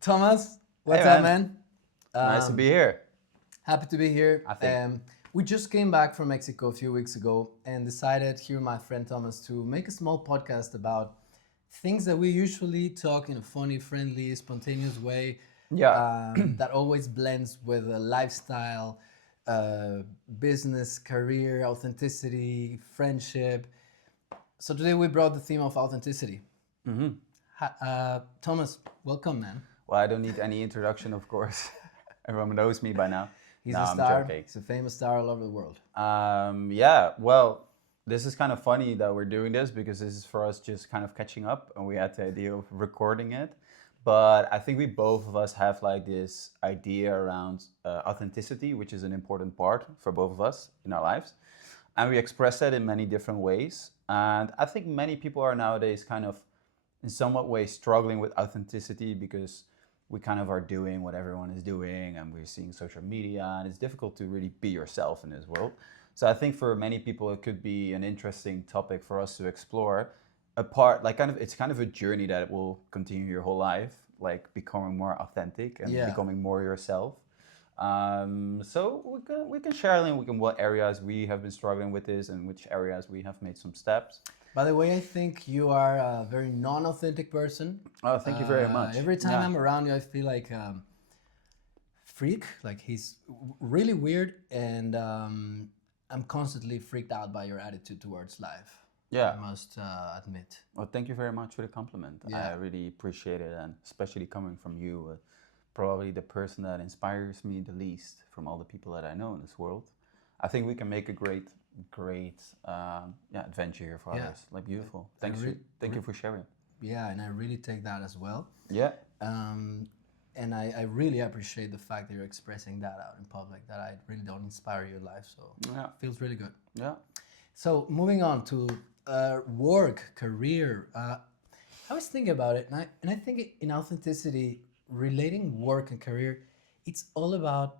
Thomas, Hey what's up, man, man? nice to be Um, here. Happy to be here. I think. We just came back from Mexico a few weeks ago and decided, here, my friend Thomas, to make a small podcast about things that we usually talk in a funny, friendly, spontaneous way Yeah, that always blends with a lifestyle, uh, business, career, authenticity, friendship. So today we brought the theme of authenticity. Thomas, welcome, man. well, I don't need any introduction, of course. Everyone knows me by now. He's No, a I'm star. joking. He's a famous star all over the world. Yeah, well, this is kind of funny that we're doing this because this is for us just kind of catching up, and we had the idea of recording it. But I think we both of us have like this idea around authenticity, which is an important part for both of us in our lives. And we express that in many different ways. And I think many people are nowadays kind of in somewhat way struggling with authenticity because we kind of are doing what everyone is doing and we're seeing social media and it's difficult to really be yourself in this world. So I think for many people it could be an interesting topic for us to explore. Apart, like kind of it's kind of a journey that will continue your whole life, like becoming more authentic and Yeah. becoming more yourself. So we can share what areas we have been struggling with this and which areas we have made some steps. By the way, I think you are a very non-authentic person. Oh, thank you very much. Every time Yeah. I'm around you, I feel like freak. Like he's really weird, and I'm constantly freaked out by your attitude towards life. Yeah. I must admit. Well, thank you very much for the compliment. I Yeah. really appreciate it, and especially coming from you, probably the person that inspires me the least from all the people that I know in this world. I think we can make a great adventure here for Yeah. others. Like beautiful. I Thank you for sharing. Yeah, and I really take that as well. Yeah. Um, and I really appreciate the fact that you're expressing that out in public. That I really don't inspire your life, so Yeah. it feels really good. Yeah. So moving on to work, career. I was thinking about it, and I think in authenticity, relating work and career, it's all about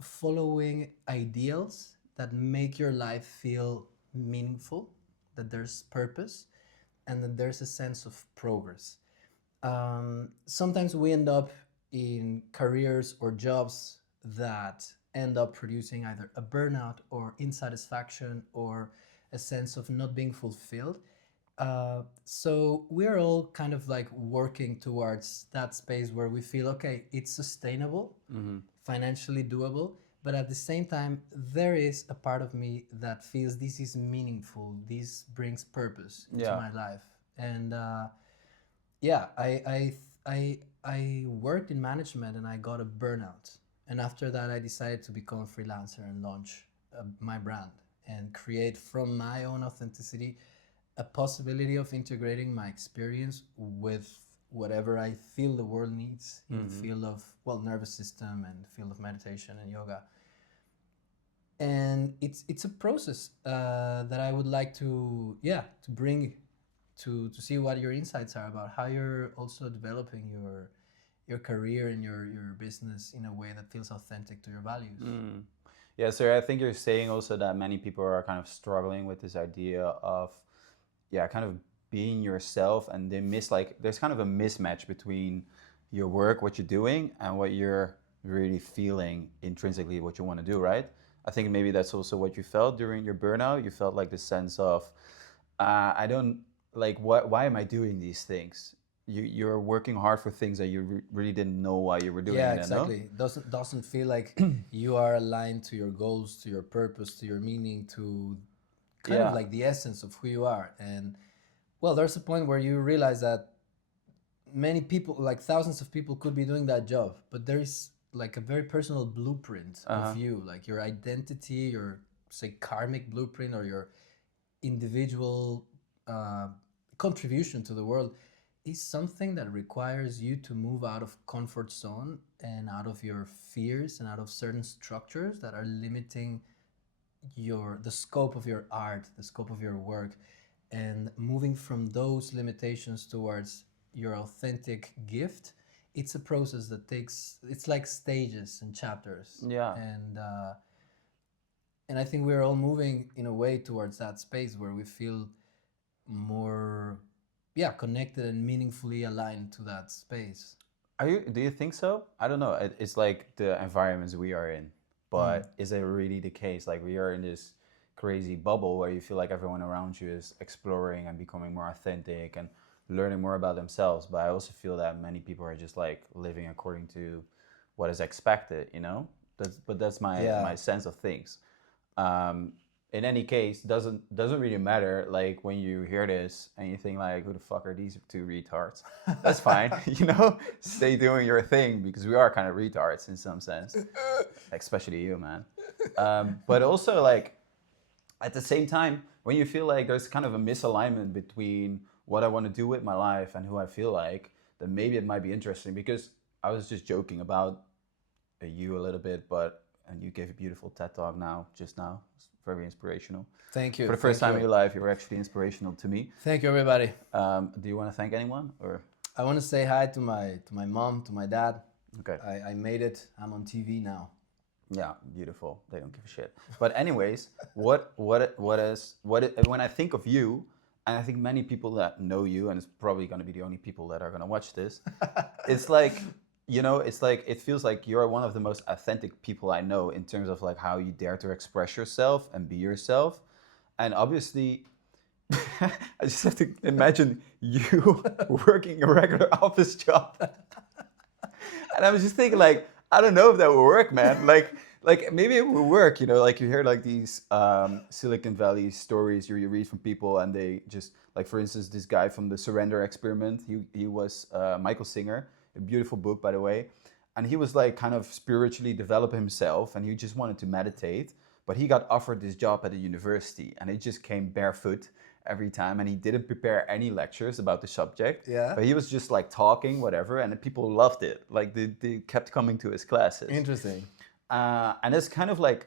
following ideals that make your life feel meaningful, that there's purpose, and that there's a sense of progress. Sometimes we end up in careers or jobs that end up producing either a burnout or insatisfaction or a sense of not being fulfilled. So we're all kind of like working towards that space where we feel okay, it's sustainable, financially doable, but at the same time, there is a part of me that feels this is meaningful, this brings purpose into Yeah. my life. And yeah, I worked in management and I got a burnout. And after that, I decided to become a freelancer and launch my brand and create from my own authenticity a possibility of integrating my experience with whatever I feel the world needs in the field of, well, nervous system and field of meditation and yoga. And it's a process that I would like to, yeah, to bring to see what your insights are about how you're also developing your career and your business in a way that feels authentic to your values. Yeah, so I think you're saying also that many people are kind of struggling with this idea of, yeah, kind of being yourself, and they miss like there's kind of a mismatch between your work, what you're doing, and what you're really feeling intrinsically, what you want to do, right? I think maybe that's also what you felt during your burnout. You felt like the sense of, I don't like what. Why am I doing these things? You're working hard for things that you really didn't know why you were doing Yeah, it. No? exactly. Doesn't feel like you are aligned to your goals, to your purpose, to your meaning, to kind of Yeah. like the essence of who you are. And well, there's a point where you realize that many people, like thousands of people, could be doing that job, but there is like a very personal blueprint of you, like your identity, your say karmic blueprint, or your individual uh, contribution to the world is something that requires you to move out of comfort zone and out of your fears and out of certain structures that are limiting the scope of your art, the scope of your work, and moving from those limitations towards your authentic gift. It's a process that takes, it's like stages and chapters. Yeah. And I think we're all moving in a way towards that space where we feel more, yeah, connected and meaningfully aligned to that space. Do you think so? I don't know. It's like the environments we are in, Mm. but is it really the case? Like we are in this crazy bubble where you feel like everyone around you is exploring and becoming more authentic and learning more about themselves. But I also feel that many people are just like living according to what is expected. You know, that's my Yeah. sense of things. Um, in any case, doesn't really matter. Like when you hear this and you think like, who the fuck are these two retards? That's fine, you know. Stay doing your thing because we are kind of retards in some sense, especially you, man. But also like at the same time, when you feel like there's kind of a misalignment between what I want to do with my life and who I feel like, then maybe it might be interesting because I was just joking about you a little bit, but and you gave a beautiful TED talk just now. It's very inspirational. Thank For you. the first Thank time in you. your life, you were actually inspirational to me. Thank you, everybody. Do you want to thank anyone or? I want to say hi to my mom, to my dad. Okay. I made it. I'm on TV now. Yeah, beautiful. They don't give a shit. But anyways, when I think of you, and I think many people that know you, and it's probably going to be the only people that are going to watch this, it's like, you know, it's like it feels like you're one of the most authentic people I know in terms of like how you dare to express yourself and be yourself. And obviously, I just have to imagine you working a regular office job. And I was just thinking, like, I don't know if that will work, man. Like maybe it will work, you know. Like you hear like these Silicon Valley stories you read from people, and they just like, for instance, this guy from the Surrender Experiment. He was Michael Singer, a beautiful book, by the way, and he was like kind of spiritually develop himself, and he just wanted to meditate, but he got offered this job at a university, and it just came barefoot every time, and he didn't prepare any lectures about the subject, Yeah. but he was just like talking whatever, and the people loved it, like they kept coming to his classes. Interesting. And it's kind of like,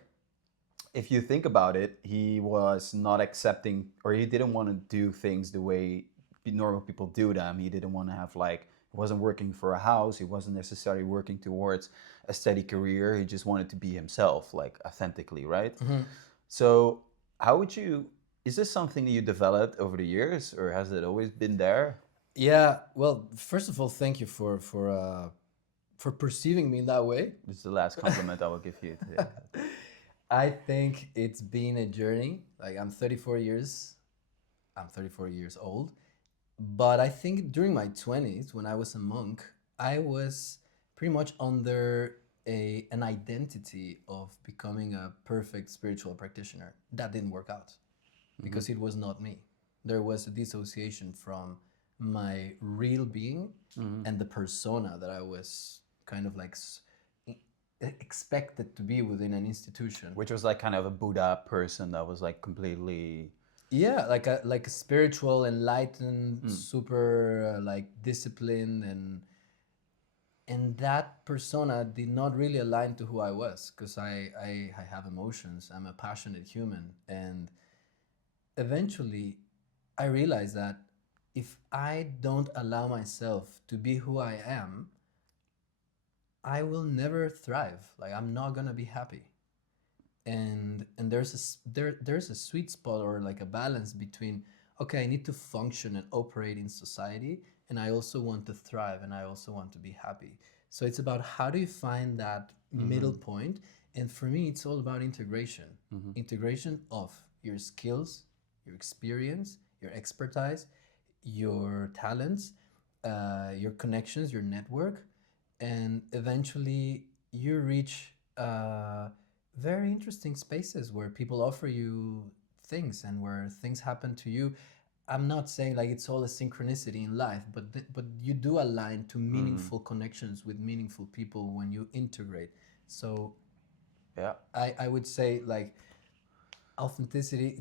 if you think about it, he was not accepting, or he didn't want to do things the way normal people do them. He didn't want to have like, he wasn't working for a house, he wasn't necessarily working towards a steady career, he just wanted to be himself, like authentically, right? Mm-hmm. So how would you, is this something that you developed over the years, or has it always been there? Yeah. Well, first of all, thank you for perceiving me in that way. This is the last compliment I will give you today. I think it's been a journey. Like I'm 34 years. I'm 34 years old. But I think during my 20s, when I was a monk, I was pretty much under an identity of becoming a perfect spiritual practitioner. That didn't work out because it was not me. There was a dissociation from my real being and the persona that I was kind of like expected to be within an institution. Which was like kind of a Buddha person that was like completely. Yeah, like a spiritual, enlightened, super like disciplined, and that persona did not really align to who I was because I have emotions. I'm a passionate human, and eventually, I realized that if I don't allow myself to be who I am, I will never thrive. Like I'm not gonna be happy. And there's a sweet spot or like a balance between, okay, I need to function and operate in society, and I also want to thrive, and I also want to be happy. So it's about how do you find that middle point. And for me, it's all about integration. Integration of your skills, your experience, your expertise, your talents, your connections, your network, and eventually you reach very interesting spaces where people offer you things and where things happen to you. I'm not saying like it's all a synchronicity in life, but you do align to meaningful connections with meaningful people when you integrate. So Yeah. I would say like authenticity,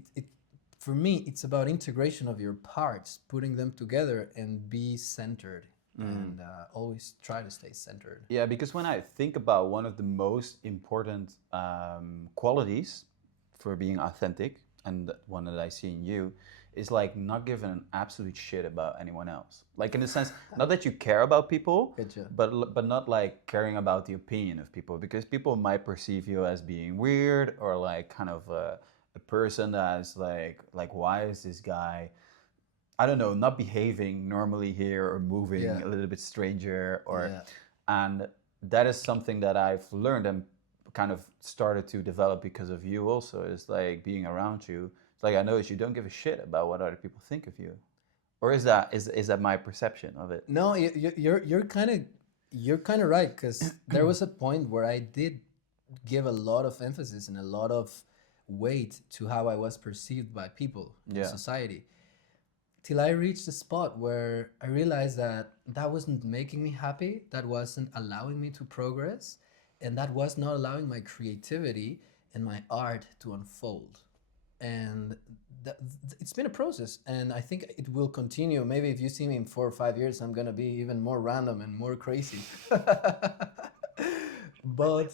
for me it's about integration of your parts, putting them together and be centered, and always try to stay centered. Yeah, because when I think about one of the most important qualities for being authentic, and one that I see in you, is like not giving an absolute shit about anyone else. Like in the sense, not that you care about people, Good job. but not like caring about the opinion of people, because people might perceive you as being weird or like kind of a person that's like why is this guy I don't know, not behaving normally here or moving Yeah, a little bit stranger or yeah. and that is something that I've learned and kind of started to develop because of you also is like being around you. It's like I noticed you don't give a shit about what other people think of you. Or is that my perception of it? No, you're kind of right, because there was a point where I did give a lot of emphasis and a lot of weight to how I was perceived by people in Yeah. society, till I reached a spot where I realized that that wasn't making me happy, that wasn't allowing me to progress, and that was not allowing my creativity and my art to unfold. And it's been a process, and I think it will continue. Maybe if you see me in 4 or 5 years, I'm gonna be even more random and more crazy. But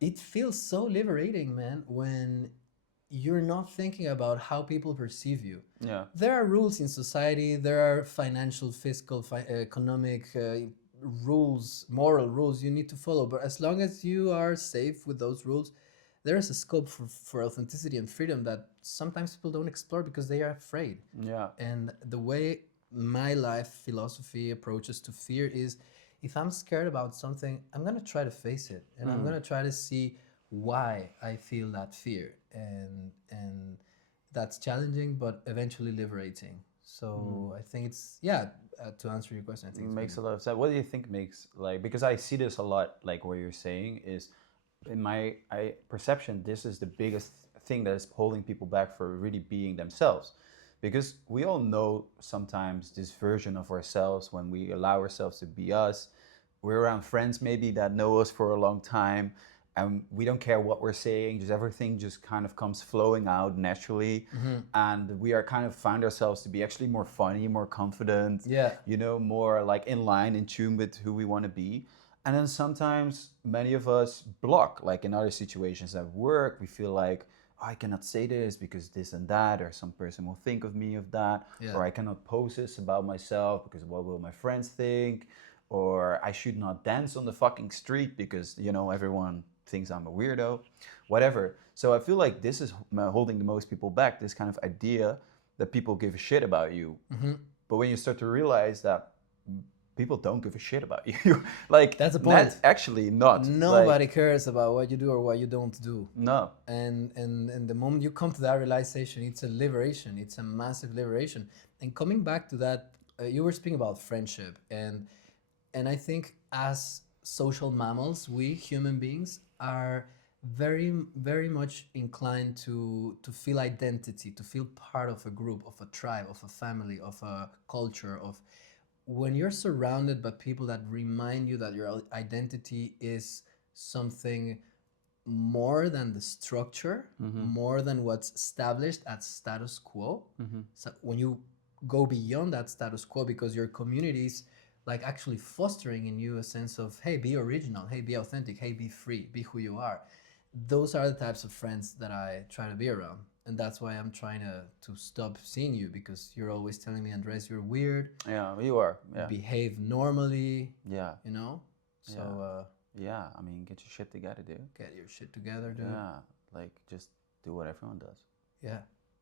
it feels so liberating, man, when you're not thinking about how people perceive you. Yeah. There are rules in society, there are financial, fiscal, economic rules, moral rules you need to follow. But as long as you are safe with those rules, there is a scope for authenticity and freedom that sometimes people don't explore because they are afraid. Yeah. And the way my life philosophy approaches to fear is, if I'm scared about something, I'm going to try to face it, and I'm going to try to see why I feel that fear. And that's challenging but eventually liberating. So I think it's, yeah, to answer your question, I think it's Makes a really, lot of sense. What do you think makes like because I see this a lot like what you're saying is in my perception this is the biggest thing that is holding people back for really being themselves because we all know sometimes this version of ourselves when we allow ourselves to be us we're around friends maybe that know us for a long time and we don't care what we're saying just everything just kind of comes flowing out naturally and we are kind of find ourselves to be actually more funny more confident yeah, you know more like in line in tune with who we want to be and then sometimes many of us block, like in other situations at work, we feel like, oh, I cannot say this because this and that, or some person will think of me of that, yeah, or I cannot post this about myself because what will my friends think, or I should not dance on the fucking street because, you know, everyone thinks I'm a weirdo, whatever. So I feel like this is holding the most people back, this kind of idea that people give a shit about you. But when you start to realize that people don't give a shit about you. Like that's the not point. actually not Nobody like cares about what you do or what you don't do. no. And the moment you come to that realization, it's a liberation, it's a massive liberation. And coming back to that, you were speaking about friendship, and I think as social mammals, we human beings are very much inclined to feel identity, to feel part of a group, of a tribe, of a family, of a culture. Of When you're surrounded by people that remind you that your identity is something more than the structure, more than what's established as status quo. So when you go beyond that status quo, because your community is like actually fostering in you a sense of, hey, be original, hey, be authentic, hey, be free, be who you are. Those are the types of friends that I try to be around. And that's why I'm trying to stop seeing you, because you're always telling me, Andres, you're weird, Yeah, you are. Yeah. behave normally, Yeah. you know? So Yeah, I mean, get your shit together, dude. get your shit together, dude. Yeah, like just do what everyone does. Yeah.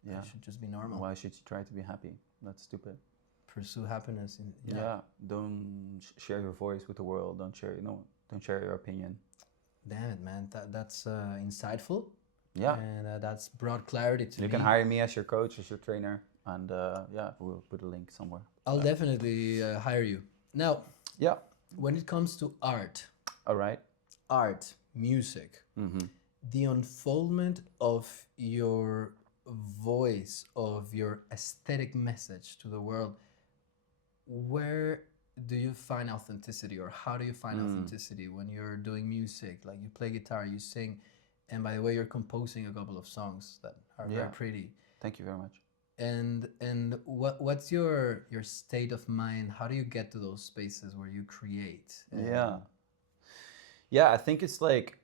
Yeah. It should just be normal. Why should you try to be happy? That's stupid. Pursue happiness. Yeah. Don't share your voice with the world. Don't share, don't share your opinion. Damn it, man. That's insightful. Yeah. And that's brought clarity to You me. can hire me as your coach, as your trainer, and yeah, we'll put a link somewhere. I'll definitely hire you. Now, Yeah. when it comes to All right. music, the unfoldment of your voice, of your aesthetic message to the world, where do you find authenticity, or how do you find authenticity when you're doing music? Like, you play guitar, you sing, and by the way, you're composing a couple of songs that are very pretty. Thank you very much. And what's your state of mind? How do you get to those spaces where you create? Yeah, I think it's like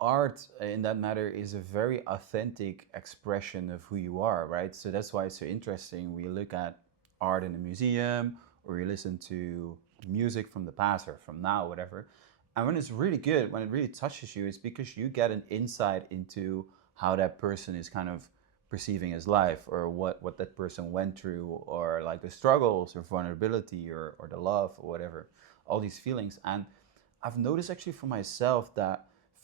art in that matter is a very authentic expression of who you are, right? So that's why it's so interesting. We look at art in a museum or you listen to music from the past or from now, whatever. And when it's really good, when it really touches you, it's because you get an insight into how that person is kind of perceiving his life, or what that person went through, or like the struggles or vulnerability, or the love or whatever, all these feelings. And I've noticed actually for myself that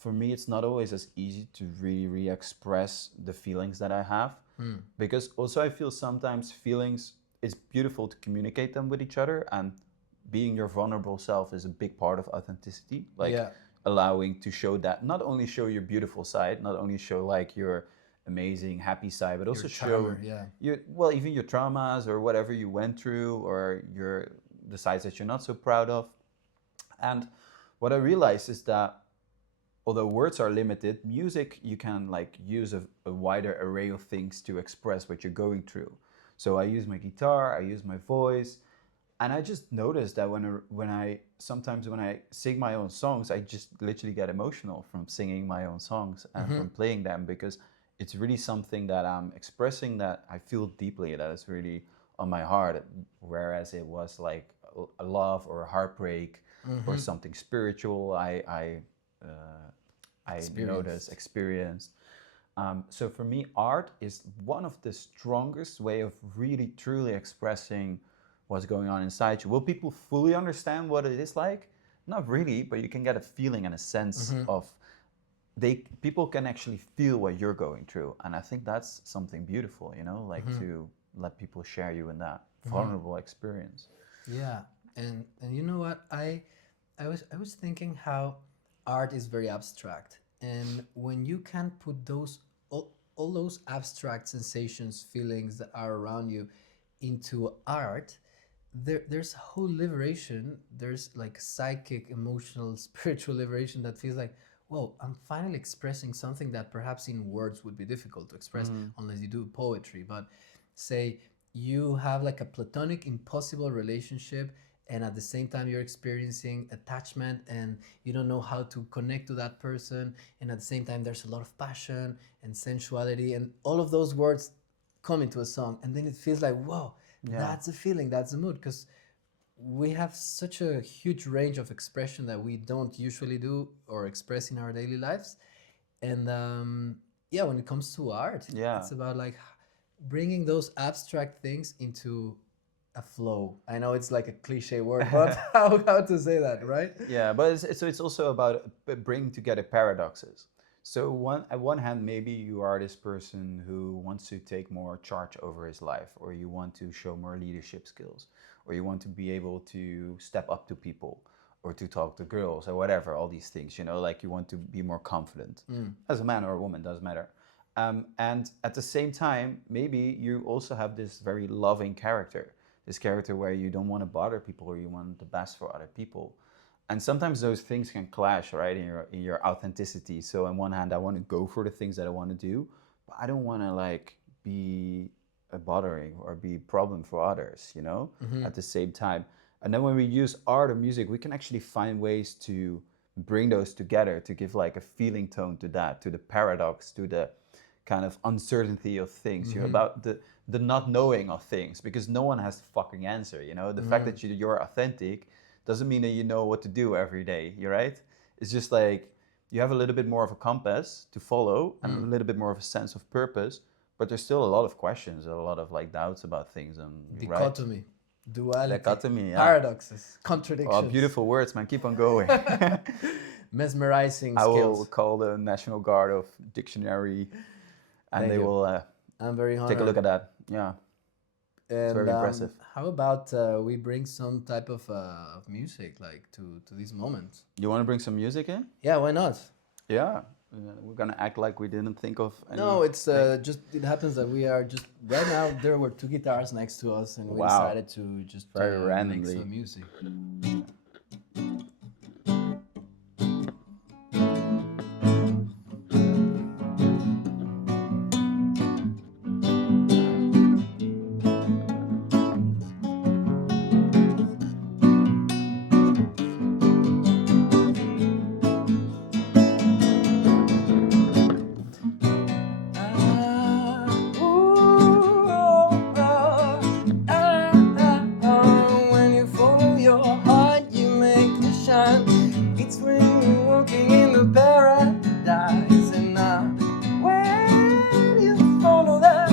for me it's not always as easy to really express the feelings that I have, because also I feel sometimes feelings, it's beautiful to communicate them with each other, and being your vulnerable self is a big part of authenticity, like Yeah. allowing to show that, not only show your beautiful side, not only show like your amazing happy side, but also Your show charmer, yeah. your, well, even your traumas or whatever you went through, or your, the sides that you're not so proud of. And what I realized is that although words are limited, music, you can like use a wider array of things to express what you're going through. So I use my guitar, I use my voice, and I just noticed that when I sometimes when I sing my own songs, I just literally get emotional from singing my own songs and from playing them, because it's really something that I'm expressing that I feel deeply, that is really on my heart. Whereas it was like a love or a heartbreak or something spiritual, I noticed, experienced. So for me, art is one of the strongest way of really truly expressing what's going on inside you. Will people fully understand what it is like? Not really, but you can get a feeling and a sense of, people can actually feel what you're going through, and I think that's something beautiful, you know, like to let people share you in that vulnerable experience. Yeah, and you know what? I was thinking how art is very abstract, and when you can put those all those abstract sensations, feelings that are around you into art, there's a whole liberation. There's like psychic, emotional, spiritual liberation that feels like, whoa, I'm finally expressing something that perhaps in words would be difficult to express unless you do poetry. But say you have like a platonic, impossible relationship, and at the same time you're experiencing attachment and you don't know how to connect to that person, and at the same time there's a lot of passion and sensuality, and all of those words come into a song, and then it feels like, whoa, Yeah. that's a feeling, that's a mood, because we have such a huge range of expression that we don't usually do or express in our daily lives. And yeah, when it comes to art, Yeah. it's about like bringing those abstract things into a flow. I know it's like a cliche word, but how to say that, right? Yeah, but it's also about bringing together paradoxes. So at one hand, maybe you are this person who wants to take more charge over his life, or you want to show more leadership skills, or you want to be able to step up to people, or to talk to girls, or whatever, all these things, you know, like you want to be more confident as a man or a woman, doesn't matter. And at the same time, maybe you also have this very loving character, this character where you don't want to bother people, or you want the best for other people. And sometimes those things can clash, right, in your authenticity. So on one hand, I want to go for the things that I want to do, but I don't want to like be a bothering or be a problem for others, you know, at the same time. And then when we use art or music, we can actually find ways to bring those together, to give like a feeling tone to that, to the paradox, to the kind of uncertainty of things, you know, about the not knowing of things, because no one has the fucking answer, you know. The fact that you're authentic doesn't mean that you know what to do every day, you're right? It's just like you have a little bit more of a compass to follow and a little bit more of a sense of purpose, but there's still a lot of questions, a lot of like doubts about things, and right? Dichotomy, duality, Dichotomy, yeah. paradoxes, Oh, contradictions. beautiful words, man. Keep on going. Mesmerizing I will skills. call the National Guard of Dictionary, and Thank they you. will I'm very honored. take a look at that. Yeah, And very impressive. how about we bring some type of music like to these moments? You want to bring some music in? Yeah, why not? Yeah. We're gonna act like we didn't think of any. No, it's just it happens that we are just right now. There were two guitars next to us, and we Wow. decided to just Very make randomly. some music. When you follow your heart, you make it shine. It's when you're walking in the paradise, and when you follow that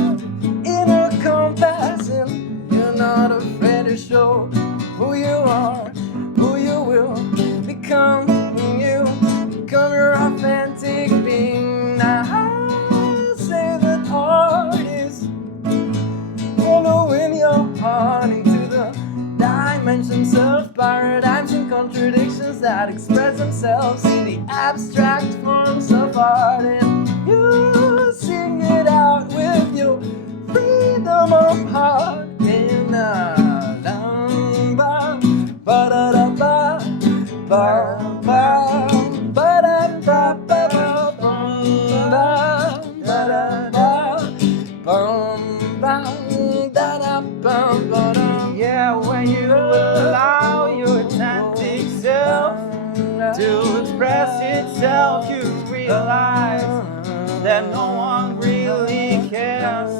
become you, become your authentic being. Now I say that art is following your heart into the dimensions of paradigms and contradictions that express themselves in the abstract forms of art, and you sing it out with your freedom of heart. And ba da da ba ba ba ba da da ba ba da da da. Yeah, when you allow your authentic self to express itself, you realize that no one really cares.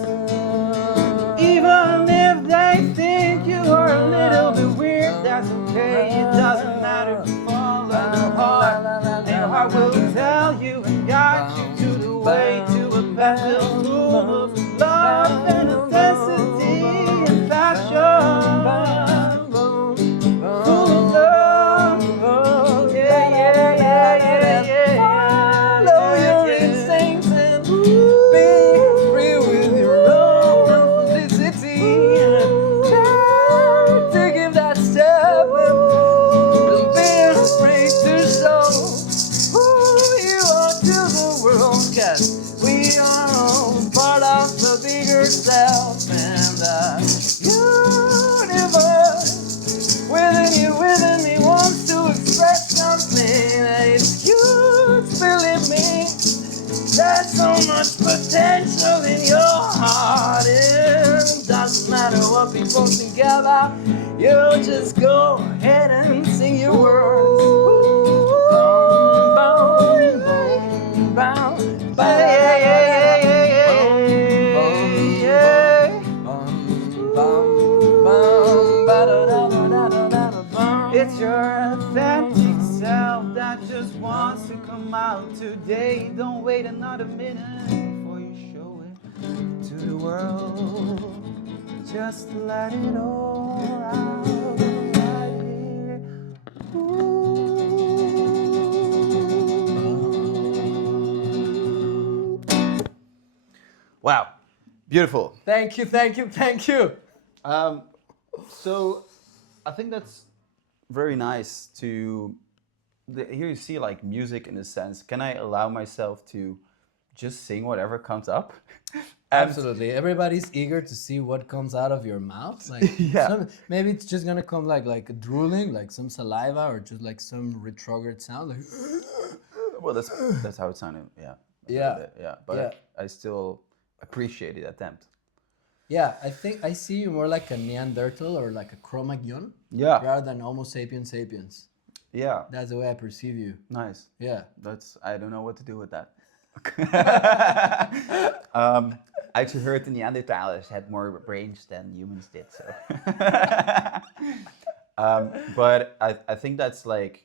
Even if they think you are a little bit weird, that's okay. It doesn't matter if you follow your heart, and your heart will tell you and guide you to the way to a path filled full of love and authenticity and passion. Full of love. Yeah, yeah, yeah, yeah, yeah. Follow your instincts and be free with your own authenticity. Dare to give that step and be afraid to show who you are to the world. 'Cause we are all part of the bigger self, and the universe within me wants to express something that is huge. Believe me, there's so much potential in your heart. It doesn't matter what people think about. You just go ahead and sing your words. It's your authentic self that just wants to come out today. Don't wait another minute before you show it to the world. Just let it all out right here. Ooh. Wow, beautiful. Thank you, thank you, thank you. So I think that's very nice to here you see like music in a sense. Can I allow myself to just sing whatever comes up? And Absolutely. Everybody's eager to see what comes out of your mouth. Like Yeah. maybe it's just gonna come like drooling, like some saliva, or just like some retrograde sound. Like Well, that's how it sounded. Yeah. A Yeah. little bit, yeah. But Yeah. I still appreciate the attempt. yeah, I think I see you more like a Neanderthal or like a Cro-Magnon, Yeah. rather than Homo sapiens sapiens. Yeah. That's the way I perceive you. Nice. Yeah. That's I don't know what to do with that. I actually heard the Neanderthals had more brains than humans did. So, but I think that's like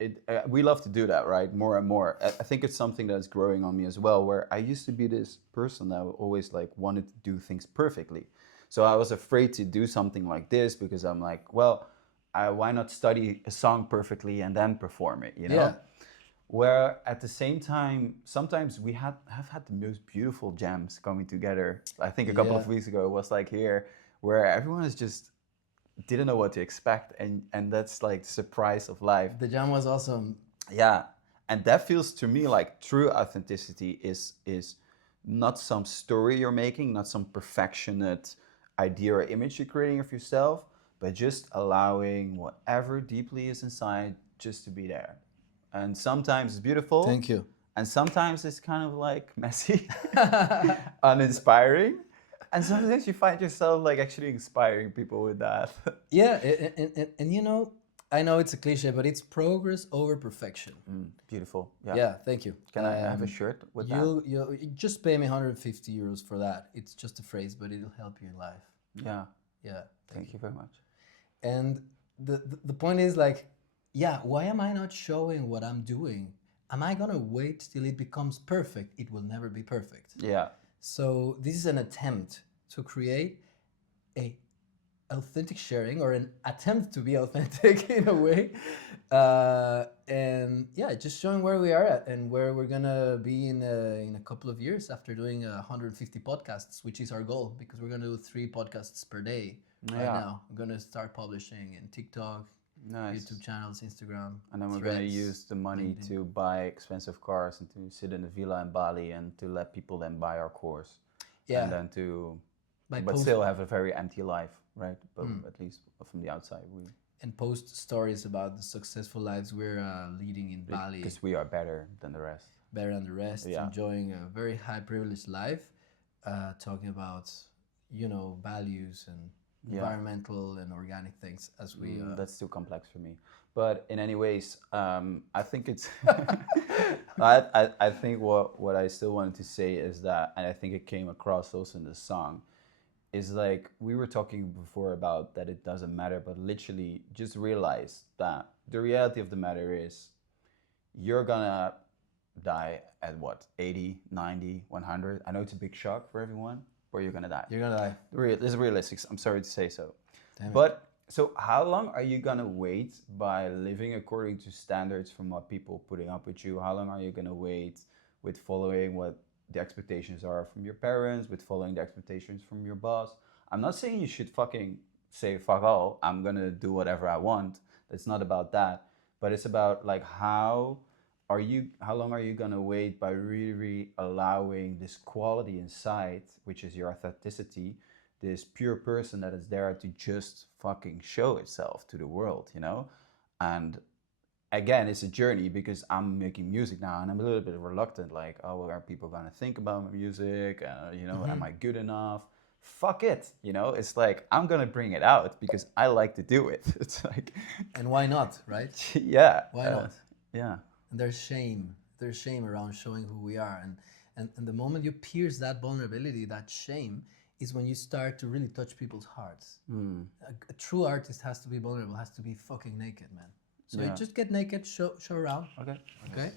it. We love to do that, right? More and more. I think it's something that's growing on me as well. Where I used to be this person that always like wanted to do things perfectly. So I was afraid to do something like this because I'm like, well, why not study a song perfectly and then perform it? You know. Yeah. Where at the same time, sometimes we have had the most beautiful jams coming together. I think a couple of Yeah. weeks ago it was like here, where everyone is just didn't know what to expect, and that's like the surprise of life. The jam was awesome. Yeah, and that feels to me like true authenticity is not some story you're making, not some perfectionate idea or image you're creating of yourself, but just allowing whatever deeply is inside just to be there. And sometimes it's beautiful. Thank you. And sometimes it's kind of like messy, uninspiring. And sometimes you find yourself like actually inspiring people with that. Yeah, and you know, I know it's a cliche, but it's progress over perfection. Beautiful. Yeah. Yeah, thank you. Can I have a shirt with that? You just pay me 150 euros for that. It's just a phrase, but it'll help you in life. Yeah. Yeah. Thank you very much. And the point is like, yeah, why am I not showing what I'm doing? Am I gonna wait till it becomes perfect? It will never be perfect. Yeah. So this is an attempt to create a authentic sharing or an attempt to be authentic in a way. And yeah, just showing where we are at and where we're gonna be in a couple of years after doing 150 podcasts, which is our goal because we're gonna do 3 podcasts per day right Yeah, now. I'm gonna start publishing in TikTok, YouTube nice. channels, Instagram, And then we're gonna Threads, use the money LinkedIn. to buy expensive cars and to sit in a villa in Bali and to let people then buy our course, and Yeah, then to, by but post still have a very empty life, right? But mm, at least from the outside, and post stories about the successful lives we're leading in Bali, because we are better than the rest. better than the rest, Yeah, enjoying a very high privileged life, talking about values and yeah. environmental and organic things as we. That's too complex for me. But in any ways, I think it's. I think what I still wanted to say is that, and I think it came across also in the song, is like we were talking before about that it doesn't matter, but literally just realize that the reality of the matter is you're gonna die at what, 80, 90, 100. I know it's a big shock for everyone, but you're gonna die. You're gonna die. This is realistic. I'm sorry to say so. Damn it. But so how long are you gonna wait by living according to standards from what people putting up with you? How long are you gonna wait with following what the expectations are from your parents, with following the expectations from your boss? I'm not saying you should fucking say fuck all, I'm gonna do whatever I want. It's not about that. But it's about like how long are you gonna wait by really allowing this quality inside, which is your authenticity, this pure person that is there to just fucking show itself to the world, you know? And again, it's a journey because I'm making music now and I'm a little bit reluctant, like, oh, what are people gonna think about my music? Am I good enough? Fuck it, It's like I'm gonna bring it out because I like to do it. It's like, And why not, right? yeah, Why not? yeah, And there's shame around showing who we are, and the moment you pierce that vulnerability, that shame, is when you start to really touch people's hearts. A true artist has to be vulnerable, has to be fucking naked, man. So you yeah. just get naked, show around. Okay. Okay.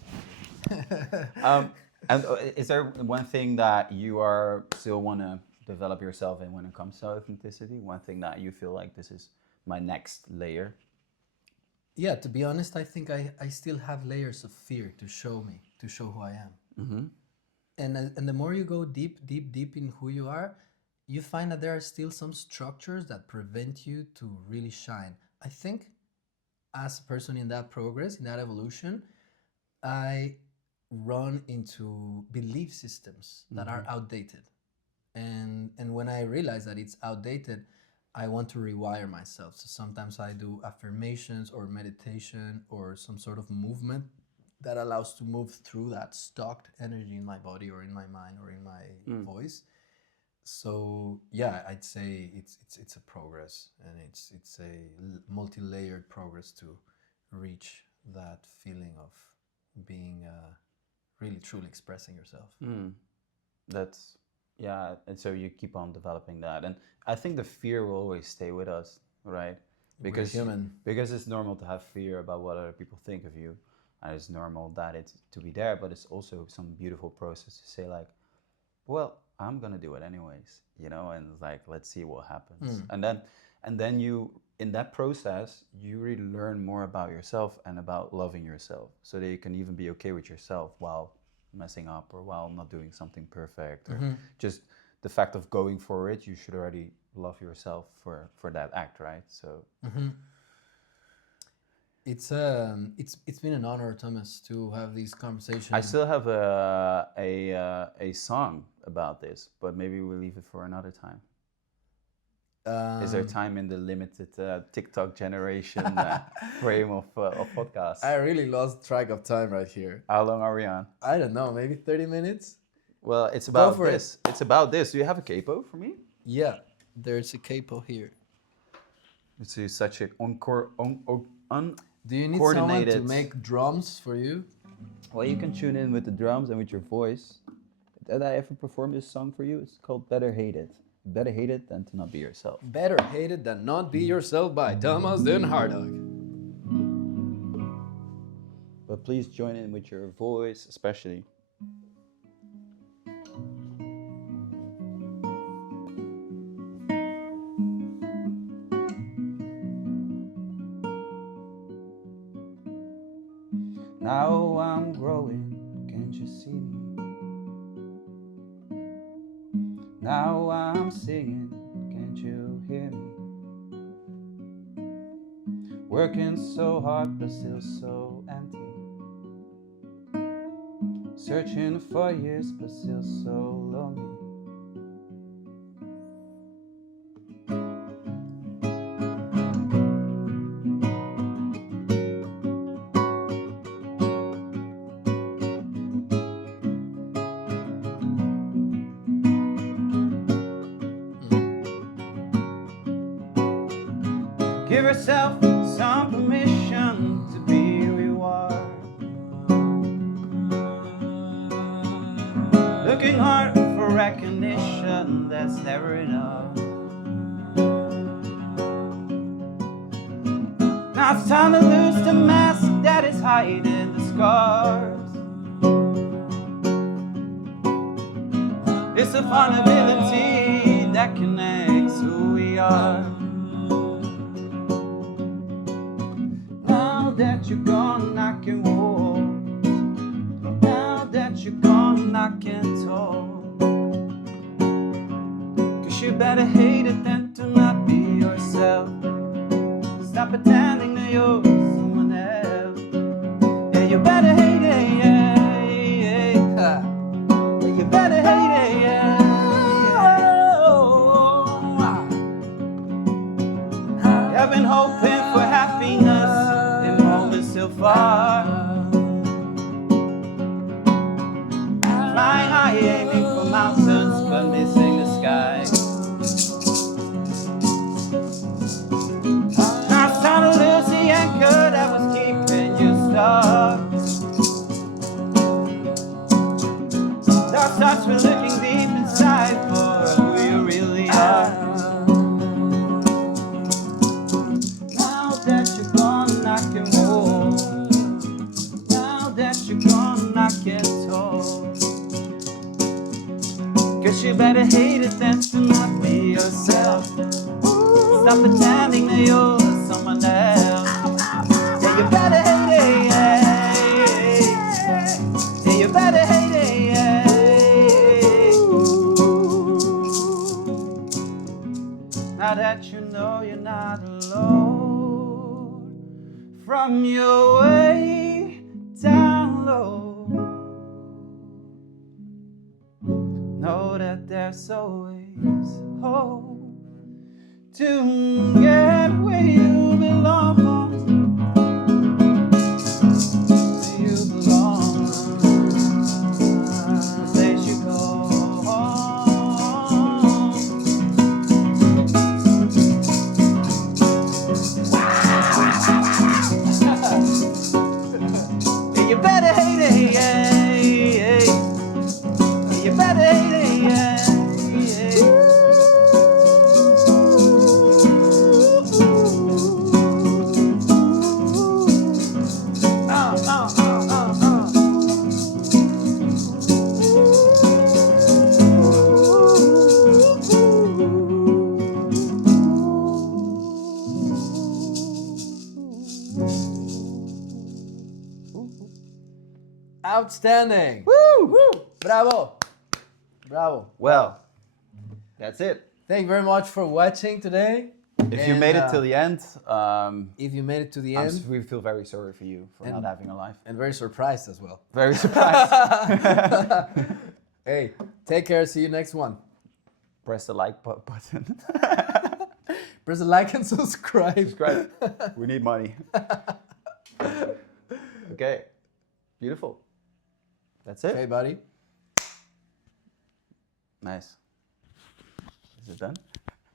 And is there one thing that you are still want to develop yourself in when it comes to authenticity? One thing that you feel like this is my next layer? Yeah, to be honest, I think I still have layers of fear to show me, to show who I am. Mm-hmm. And the more you go deep in who you are, you find that there are still some structures that prevent you to really shine. I think as a person in that progress, in that evolution, I run into belief systems that are outdated. And when I realize that it's outdated, I want to rewire myself. So sometimes I do affirmations or meditation or some sort of movement that allows to move through that stocked energy in my body or in my mind or in my voice. So yeah, I'd say it's a progress, and it's a multi-layered progress to reach that feeling of being really truly expressing yourself. That's, yeah, and so you keep on developing that, and I think the fear will always stay with us, right? We're human. Because it's normal to have fear about what other people think of you, and it's normal that it's to be there, but it's also some beautiful process to say like, well, I'm gonna do it anyways, and like let's see what happens. And then you, in that process, you really learn more about yourself and about loving yourself, so that you can even be okay with yourself while messing up or while not doing something perfect, or just the fact of going for it. You should already love yourself for that act, right? So It's been an honor, Thomas, to have these conversations. I still have a song about this, but maybe we'll leave it for another time. Is there time in the limited TikTok generation frame of podcasts? I really lost track of time right here. How long are we on? I don't know, maybe 30 minutes? Well, it's about for it. this. It's about this. Do you have a capo for me? Yeah, there's a capo here. This is such a Do you need someone to uncoordinated. make drums for you? Well, you can tune in with the drums and with your voice. Did I ever perform this song for you? It's called Better Hate It. Better hate it than to not be yourself. Better Hate It Than Not Be Yourself by Thomas Den Hardog. But please join in with your voice, especially. Now I'm growing, can't you see me? Now I'm singing, can't you hear me? Working so hard but still so empty. Searching for years but still so lonely. Give yourself some permission to be rewarded. Looking hard for recognition that's never enough. Now it's time to lose the mask that is hiding the scars. It's a vulnerability that connects who we are. Now that you're gone, I can walk. Now that you're gone, I can talk. 'Cause you better hate it than to not be yourself. Stop pretending that you're someone else. Yeah, you better hate it, yeah, yeah. Yeah, you better hate it, yeah, yeah. I've been hoping for happiness in moments so far. Flying high, aiming for mountains, but missing the sky. Now it's time to lose the anchor that was keeping you stuck. That starts with looking deep inside for who you really are. Now that you're gone, I can walk. Now that you're gone, I can talk. 'Cause you better hate it than to not be yourself. Stop pretending that you're someone else. Yeah, you better hate it, yeah. Yeah, you better hate it, yeah. Now that you know you're not alone, from your way down low, know that there's always hope to get where you belong. Where you belong. The place you go home. Yeah, you better hate it, yeah, yeah. Yeah, you better hate it, yeah, yeah. Outstanding. Woo! Woo! Bravo. Bravo. Well, that's it. Thank you very much for watching today. If you And, made it till the end, if you made it to the end, we feel very sorry for you for not having a life. and very surprised as well. Very surprised. Hey, take care. See you next one. Press the like button. Press the like and subscribe. Subscribe. We need money. Okay. Beautiful. That's it. Okay, buddy. Nice. Is it done?